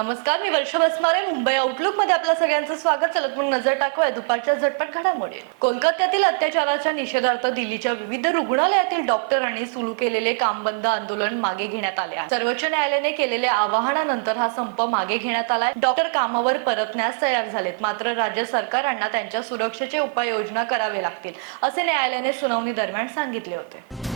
नमस्कार मी वर्षा बसमारे मुंबई आउटलुकमध्ये आपल्या सगळ्यांचं स्वागत. चलत म्हणून नजर टाकूया दुपारच्या झटपट घडामोडी. कोलकात्यातील अत्याचाराच्या निषेधार्थ दिल्लीच्या विविध रुग्णालयातील डॉक्टरांनी सुरू केलेले काम बंद आंदोलन मागे घेण्यात आले सर्वोच्च न्यायालयाने केलेल्या आवाहनानंतर हा संप मागे घेण्यात आलाय. डॉक्टर कामावर परतण्यास तयार झालेत. मात्र राज्य सरकारांना त्यांच्या सुरक्षेचे उपाययोजना करावे लागतील असे न्यायालयाने सुनावणी दरम्यान सांगितले होते.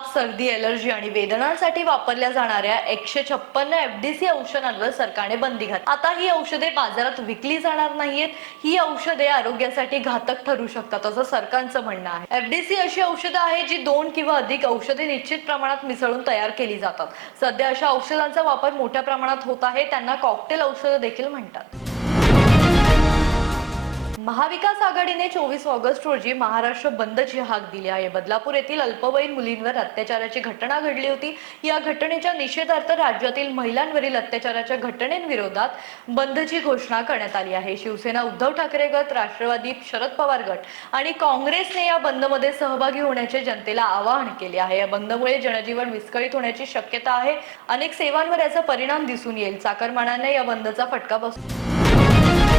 ताप सर्दी एलर्जी आणि वेदनांसाठी वापरल्या जाणाऱ्या एकशे छप्पन्न एफडीसी औषधांवर सरकारने बंदी घात आता ही औषधे बाजारात विकली जाणार नाहीयेत. ही औषधे आरोग्यासाठी घातक ठरू शकतात असं सरकारचं म्हणणं आहे. एफडीसी अशी औषधं आहेत जी दोन किंवा अधिक औषधे निश्चित प्रमाणात मिसळून तयार केली जातात. सध्या अशा औषधांचा वापर मोठ्या प्रमाणात होत आहे. त्यांना कॉकटेल औषधं देखील म्हणतात. महाविकास आघाडीने चोवीस ऑगस्ट रोजी महाराष्ट्र बंदची हाक दिली आहे. बदलापूर येथील अल्पवयीन मुलींवर अत्याचाराची घटना घडली होती. या घटनेच्या निषेधार्थ राज्यातील महिलांवरील अत्याचाराच्या घटनेविरोधात बंदची घोषणा करण्यात आली आहे. शिवसेना उद्धव ठाकरे गट राष्ट्रवादी शरद पवार गट आणि काँग्रेसने या बंदमध्ये सहभागी होण्याचे जनतेला आवाहन केले आहे. या बंदमुळे जनजीवन विस्कळीत होण्याची शक्यता आहे. अनेक सेवांवर याचा परिणाम दिसून येईल. चाकरमानाने या बंदचा फटका बसतो.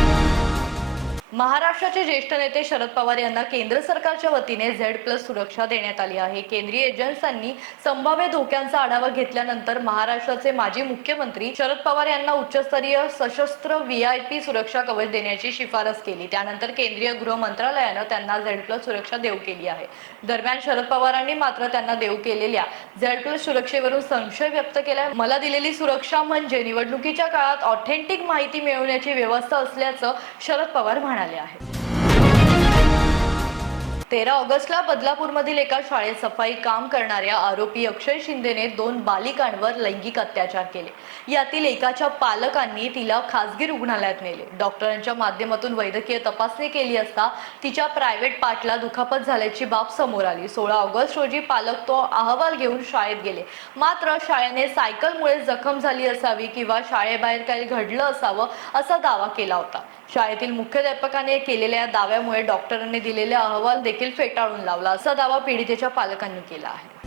महाराष्ट्राचे ज्येष्ठ नेते शरद पवार यांना केंद्र सरकारच्या वतीने झेड प्लस सुरक्षा देण्यात आली आहे. केंद्रीय एजन्सांनी संभाव्य धोक्यांचा आढावा घेतल्यानंतर महाराष्ट्राचे माजी मुख्यमंत्री शरद पवार यांना उच्चस्तरीय सशस्त्र व्ही आय पी सुरक्षा कवच देण्याची शिफारस केली. त्यानंतर केंद्रीय गृह मंत्रालयानं त्यांना झेड प्लस सुरक्षा देऊ केली आहे. दरम्यान शरद पवारांनी मात्र त्यांना देऊ केलेल्या झेड प्लस सुरक्षेवरून संशय व्यक्त केलाय. मला दिलेली सुरक्षा म्हणजे निवडणुकीच्या काळात ऑथेंटिक माहिती मिळवण्याची व्यवस्था असल्याचं शरद पवार म्हणाले. आहे तेरा ऑगस्टला बदलापूरमधील एका शाळेत सफाई काम करणाऱ्या आरोपी अक्षय शिंदेने दोन बालिकांवर लैंगिक अत्याचार केले. यातील एकाच्या पालकांनी तिला खासगी रुग्णालयात नेले. डॉक्टरांच्या माध्यमातून वैद्यकीय तपासणी केली असता तिच्या प्रायव्हेट पार्टला दुखापत झाल्याची बाब समोर आली. सोळा ऑगस्ट रोजी पालक तो अहवाल घेऊन शाळेत गेले. मात्र शाळेने सायकलमुळे जखम झाली असावी किंवा शाळेबाहेर काही घडलं असावं असा दावा केला होता. शाळेतील मुख्याध्यापकाने केलेल्या दाव्यामुळे डॉक्टरांनी दिलेला अहवाल देखील फेटाळून लावला. असा दावा पीडितेच्या पालकांनी केला आहे.